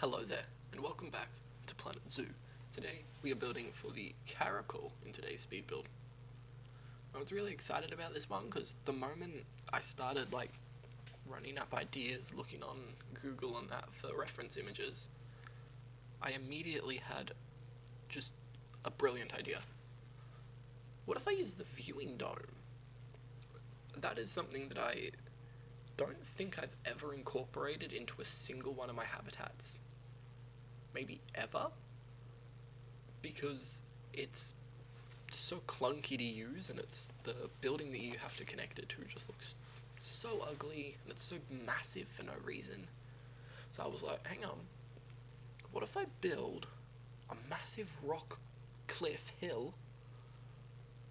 Hello there, and welcome back to Planet Zoo. Today, we are building for the Caracal in today's speed build. I was really excited about this one because the moment I started running up ideas, looking on Google and that for reference images, I immediately had just a brilliant idea. What if I use the viewing dome? That is something that I don't think I've ever incorporated into a single one of my habitats. Maybe ever? Because it's so clunky to use, and it's the building that you have to connect it to just looks so ugly, and it's so massive for no reason. So I was like, hang on, what if I build a massive rock cliff hill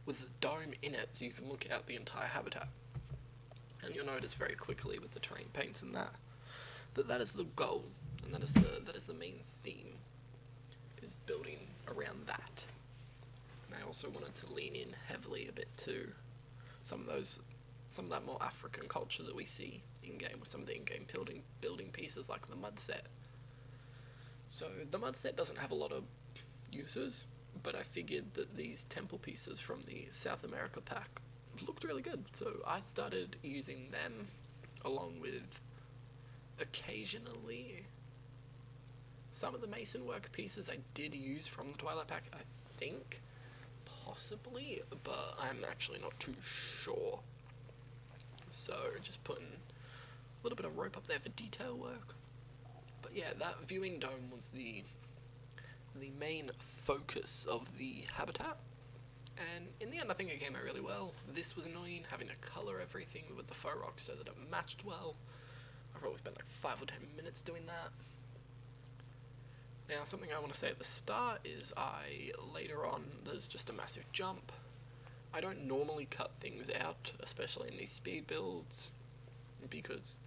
with a dome in it so you can look out the entire habitat? And you'll notice very quickly with the terrain paints and that is the goal, and that is the main theme, is building around that. And I also wanted to lean in heavily a bit to some of that more African culture that we see in-game with some of the in-game building pieces like the mud set. So the mud set doesn't have a lot of uses, but I figured that these temple pieces from the South America pack looked really good, so I started using them along with occasionally some of the mason work pieces I did use from the Twilight pack, I think, possibly, but I'm actually not too sure. So just putting a little bit of rope up there for detail work. But yeah, that viewing dome was the main focus of the habitat. And in the end, I think it came out really well. This was annoying, having to colour everything with the faux rocks so that it matched well. I probably spent like 5 or 10 minutes doing that. Now, something I want to say at the start is later on, there's just a massive jump. I don't normally cut things out, especially in these speed builds, because,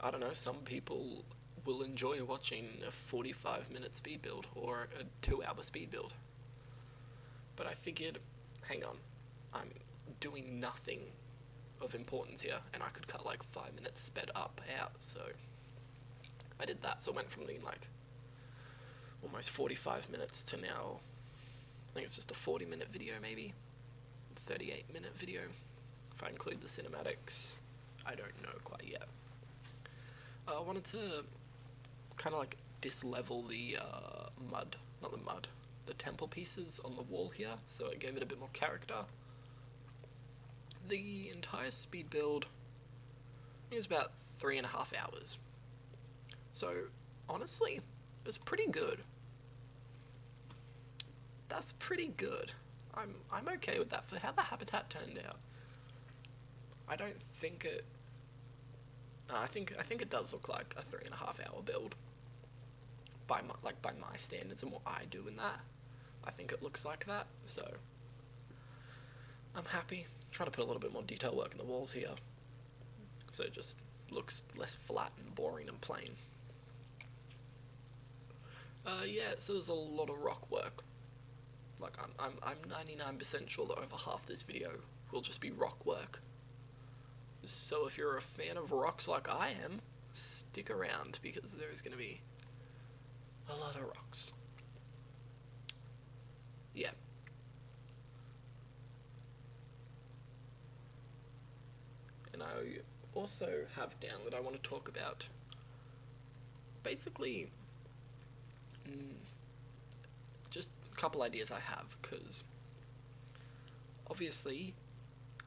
I don't know, some people will enjoy watching a 45-minute speed build or a 2-hour speed build. But I figured, hang on, I'm doing nothing of importance here, and I could cut like 5 minutes sped up out, so I did that. So I went from the almost 45 minutes to now, I think it's just a 40-minute video maybe, 38-minute video, if I include the cinematics. I don't know quite yet. I wanted to kind of dislevel the the temple pieces on the wall here, so it gave it a bit more character. The entire speed build is about 3.5 hours. So, honestly, it was pretty good. That's pretty good. I'm okay with that for how the habitat turned out. I don't think it... I think it does look like a 3.5 hour build. By my standards and what I do in that. I think it looks like that, so I'm happy. Trying to put a little bit more detail work in the walls here, so it just looks less flat and boring and plain. Yeah, so there's a lot of rock work. I'm 99% sure that over half this video will just be rock work. So if you're a fan of rocks like I am, stick around, because there is going to be a lot of rocks. Yeah. And I also have down that I want to talk about basically just a couple ideas I have, because obviously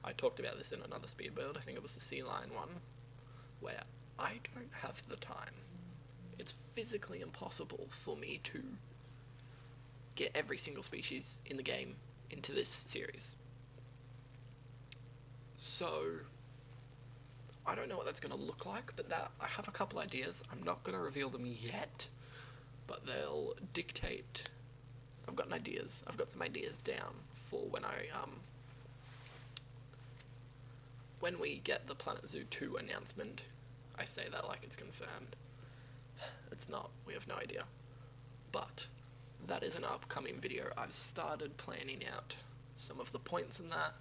I talked about this in another speed build, I think it was the sea lion one, where I don't have the time. It's physically impossible for me to get every single species in the game into this series. So I don't know what that's going to look like, but I have a couple ideas. I'm not going to reveal them yet, but they'll dictate. I've got some ideas down for when we get the Planet Zoo 2 announcement. I say that like it's confirmed. It's not. We have no idea. But that is an upcoming video. I've started planning out some of the points in that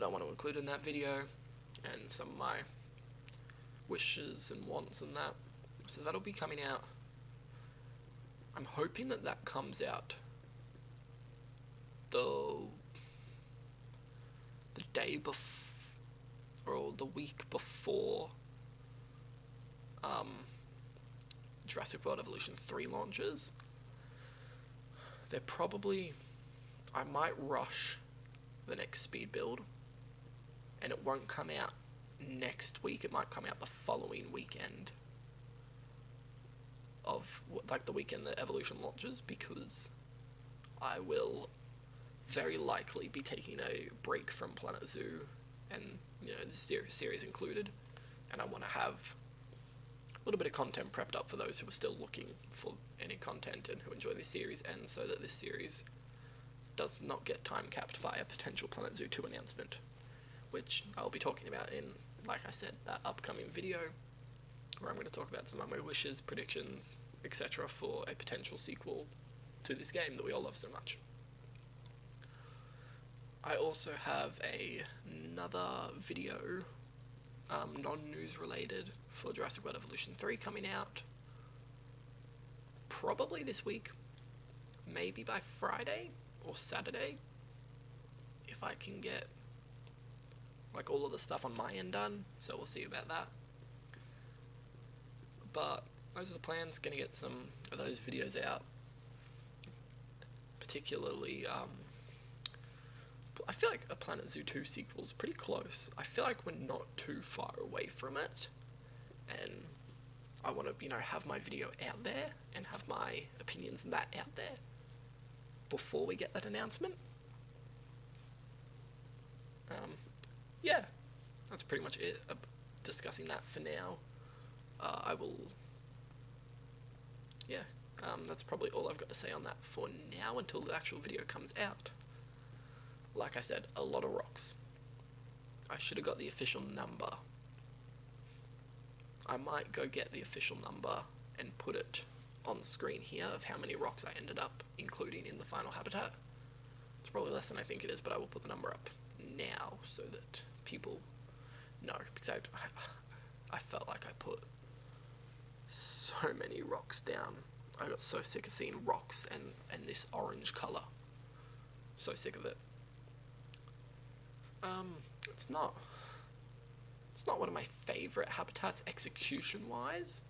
I want to include in that video, and some of my wishes and wants and that. So that'll be coming out. I'm hoping that that comes out the day before, or the week before Jurassic World Evolution 3 launches. They're probably... I might rush the next speed build, and it won't come out next week. It might come out the following weekend of, like, the weekend that Evolution launches, because I will very likely be taking a break from Planet Zoo, and, you know, this series included, and I want to have a little bit of content prepped up for those who are still looking for any content and who enjoy this series, and so that this series does not get time capped by a potential Planet Zoo 2 announcement, which I'll be talking about in, like I said, that upcoming video, where I'm going to talk about some of my wishes, predictions, etc. for a potential sequel to this game that we all love so much. I also have another video, non-news related, for Jurassic World Evolution 3 coming out probably this week, maybe by Friday or Saturday, if I can get, like, all of the stuff on my end done, so we'll see about that. But those are the plans. Gonna get some of those videos out, particularly, I feel like a Planet Zoo 2 sequel is pretty close. I feel like we're not too far away from it, and I want to, you know, have my video out there and have my opinions on that out there before we get that announcement. Yeah, that's pretty much it. Discussing that for now. I will... Yeah, that's probably all I've got to say on that for now until the actual video comes out. Like I said, a lot of rocks. I should have got the official number. I might go get the official number and put it on the screen here of how many rocks I ended up including in the final habitat. It's probably less than I think it is, but I will put the number up now so that people know, because I felt like I put so many rocks down. I got so sick of seeing rocks and this orange colour. So sick of it. It's not one of my favourite habitats execution-wise.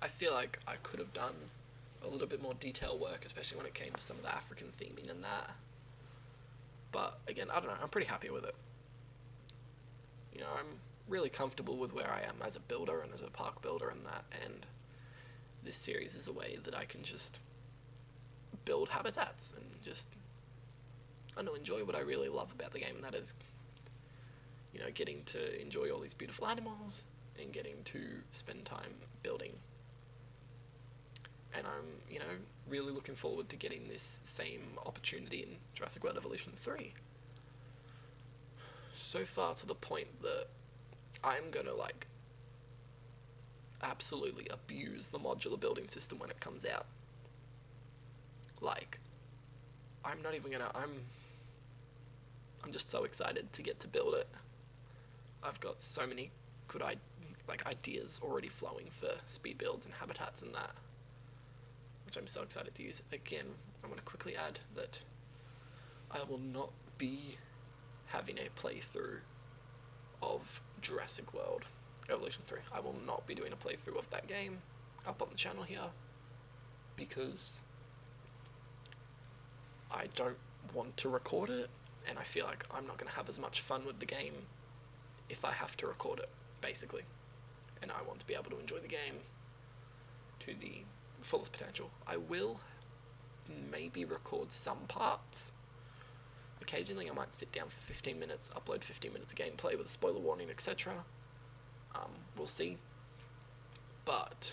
I feel like I could have done a little bit more detail work, especially when it came to some of the African theming and that. But again, I don't know, I'm pretty happy with it. You know, I'm really comfortable with where I am as a builder and as a park builder and that, and this series is a way that I can just build habitats and just, I don't know, enjoy what I really love about the game, and that is, you know, getting to enjoy all these beautiful animals and getting to spend time building. And I'm, you know, really looking forward to getting this same opportunity in Jurassic World Evolution 3. So far to the point that I'm gonna, like, absolutely abuse the modular building system when it comes out. Like, I'm not even gonna, I'm just so excited to get to build it. I've got so many good ideas already flowing for speed builds and habitats and that, which I'm so excited to use. Again, I'm going to quickly add that I will not be having a playthrough of Jurassic World Evolution 3. I will not be doing a playthrough of that game up on the channel here, because I don't want to record it, and I feel like I'm not going to have as much fun with the game if I have to record it, basically. And I want to be able to enjoy the game to the fullest potential. I will maybe record some parts. Occasionally I might sit down for 15 minutes, upload 15 minutes of gameplay with a spoiler warning, etc. We'll see. But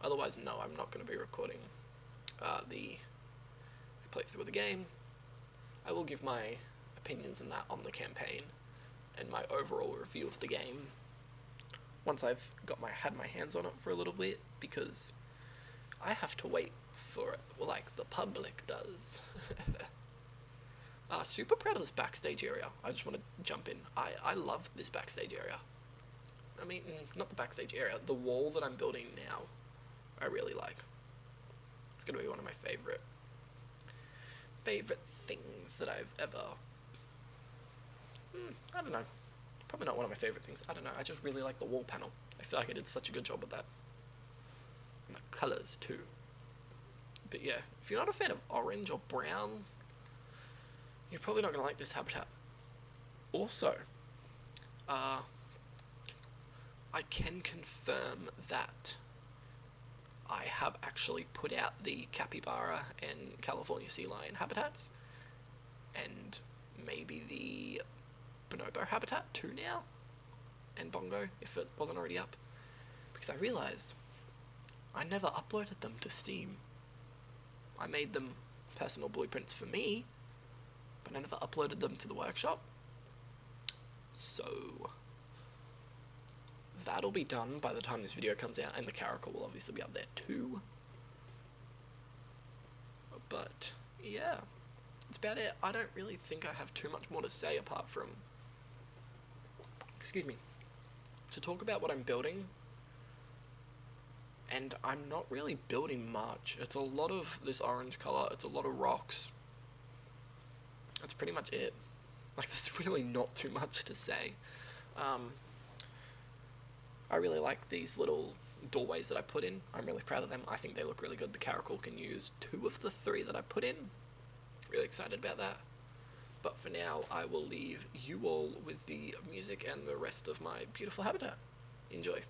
otherwise, no, I'm not going to be recording the playthrough of the game. I will give my opinions on that on the campaign and my overall review of the game once I've had my hands on it for a little bit, because I have to wait for it, like the public does. Super proud of this backstage area. I just want to jump in. I love this backstage area. I mean, not the backstage area, the wall that I'm building now, I really like. It's going to be one of my favorite things that I've ever... I don't know. Probably not one of my favorite things. I don't know. I just really like the wall panel. I feel like I did such a good job with that. And the colours too. But yeah, if you're not a fan of orange or browns, you're probably not going to like this habitat. Also, I can confirm that I have actually put out the capybara and California sea lion habitats, and maybe the bonobo habitat too now, and bongo if it wasn't already up, because I realised I never uploaded them to Steam. I made them personal blueprints for me, but I never uploaded them to the workshop. So that'll be done by the time this video comes out, and the Caracal will obviously be up there too. But yeah, that's about it. I don't really think I have too much more to say apart from, to talk about what I'm building. And I'm not really building much. It's a lot of this orange colour, it's a lot of rocks. That's pretty much it. Like, there's really not too much to say. I really like these little doorways that I put in. I'm really proud of them. I think they look really good. The Caracal can use 2 of the 3 that I put in. Really excited about that. But for now, I will leave you all with the music and the rest of my beautiful habitat. Enjoy.